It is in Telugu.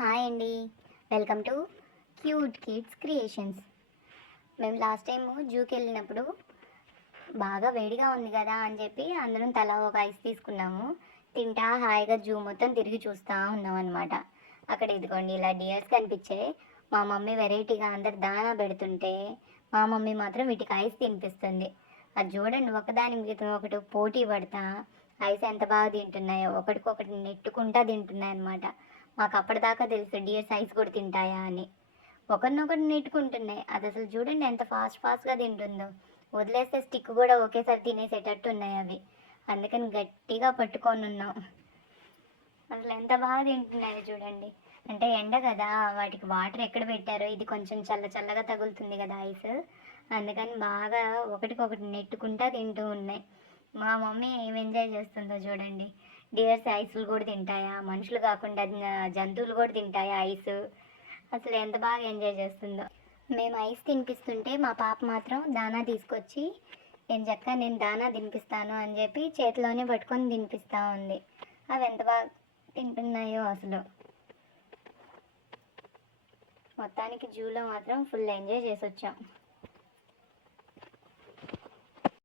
హాయ్ అండి. Welcome to cute kids creations. మేము లాస్ట్ టైం జూకి వెళ్ళినప్పుడు బాగా వేడిగా ఉంది కదా అని చెప్పి అందరం తలా ఒక ఐస్ తీసుకున్నాము. తింటా హాయిగా జూ మొత్తం తిరిగి చూస్తూ ఉన్నాం అనమాట. అక్కడ ఇదిగోండి ఇలా డియర్స్ కనిపించాయి. మా మమ్మీ వెరైటీగా అందరు దానా పెడుతుంటే మా మమ్మీ మాత్రం వీటికి ఐస్ తినిపిస్తుంది. అది చూడండి, ఒకదాని మీద ఒకటి పోటీ పడతా ఐస్ ఎంత బాగా తింటున్నాయో, ఒకటికొకటి నెట్టుకుంటా తింటున్నాయి అనమాట. మాకు అప్పటిదాకా తెలుసు డియర్స్ ఐస్ కూడా తింటాయా అని. ఒకరినొకరు నెట్టుకుంటున్నాయి. అది అసలు చూడండి ఎంత ఫాస్ట్గా తింటుందో. వదిలేస్తే స్టిక్ కూడా ఒకేసారి తినేసేటట్టు ఉన్నాయి అవి. అందుకని గట్టిగా పట్టుకొని ఉన్నాం. అసలు ఎంత బాగా తింటున్నాయో చూడండి. అంటే ఎండ కదా, వాటికి వాటర్ ఎక్కడ పెట్టారో, ఇది కొంచెం చల్లగా తగులుతుంది కదా ఐస్, అందుకని బాగా ఒకటికొకటి నెట్టుకుంటా తింటూ ఉన్నాయి. మా మమ్మీ ఏం ఎంజాయ్ చేస్తుందో చూడండి. డియర్స్ ఐస్లు కూడా తింటాయా, మనుషులు కాకుండా జంతువులు కూడా తింటాయా ఐస్. అసలు ఎంత బాగా ఎంజాయ్ చేస్తుందో. మేము ఐస్ తినిపిస్తుంటే మా పాప మాత్రం దానా తీసుకొచ్చి నేను దానా తినిపిస్తాను అని చెప్పి చేతిలోనే పట్టుకొని తినిపిస్తూ ఉంది. అవి ఎంత బాగా తింటున్నాయో అసలు. మొత్తానికి జూలో మాత్రం ఫుల్ ఎంజాయ్ చేసి వచ్చాం.